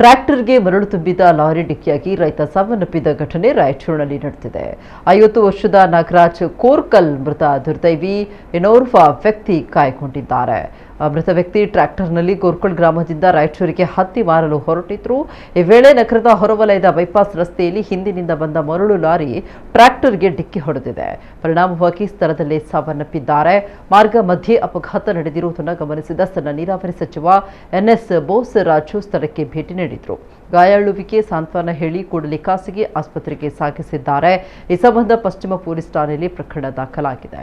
ಟ್ರ್ಯಾಕ್ಟರ್ಗೆ ಮರಳು ತುಂಬಿದ ಲಾರಿ ಡಿಕ್ಕಿಯಾಗಿ ರೈತ ಸಾವನ್ನಪ್ಪಿದ ಘಟನೆ ರಾಯಚೂರಿನಲ್ಲಿ ನಡೆದಿದೆ. 50 ವರ್ಷದ ನಾಗರಾಜ್ ಕೋರ್ಕಲ್ ಮೃತ ದುರ್ದೈವಿ ಇನ್ನೋರ್ವ ವ್ಯಕ್ತಿ ಗಾಯಗೊಂಡಿದ್ದಾರೆ. ಮೃತ ವ್ಯಕ್ತಿ ಟ್ರ್ಯಾಕ್ಟರ್ನಲ್ಲಿ ಕೋರ್ಕಲ್ ಗ್ರಾಮದಿಂದ ರಾಯಚೂರಿಗೆ ಹತ್ತಿ ಮಾರಲು ಹೊರಟಿದ್ರು. ಈ ವೇಳೆ ನಗರದ ಹೊರವಲಯದ ಬೈಪಾಸ್ ರಸ್ತೆಯಲ್ಲಿ ಹಿಂದಿನಿಂದ ಬಂದ ಮರಳು ಲಾರಿ ಟ್ರ್ಯಾಕ್ಟರ್ಗೆ ಡಿಕ್ಕಿ ಹೊಡೆದಿದೆ. ಪರಿಣಾಮವಾಗಿ ಸ್ಥಳದಲ್ಲೇ ಸಾವನ್ನಪ್ಪಿದ್ದಾರೆ. ಮಾರ್ಗ ಮಧ್ಯೆ ಅಪಘಾತ ನಡೆದಿರುವುದನ್ನು ಗಮನಿಸಿದ ಸಣ್ಣ ನೀರಾವರಿ ಸಚಿವ ಎನ್ಎಸ್ ಬೋಸರಾಜು ಸ್ಥಳಕ್ಕೆ ಭೇಟಿ ನೀಡಿದರು. ಗಾಯಾಳುವಿಗೆ ಸಾಂತ್ವನ ಹೇಳಿ ಕೂಡಲೇ ಖಾಸಗಿ ಆಸ್ಪತ್ರೆಗೆ ಸಾಗಿಸಿದ್ದಾರೆ. ಈ ಸಂಬಂಧ ಪಶ್ಚಿಮ ಪೊಲೀಸ್ ಠಾಣೆಯಲ್ಲಿ ಪ್ರಕರಣ ದಾಖಲಾಗಿದೆ.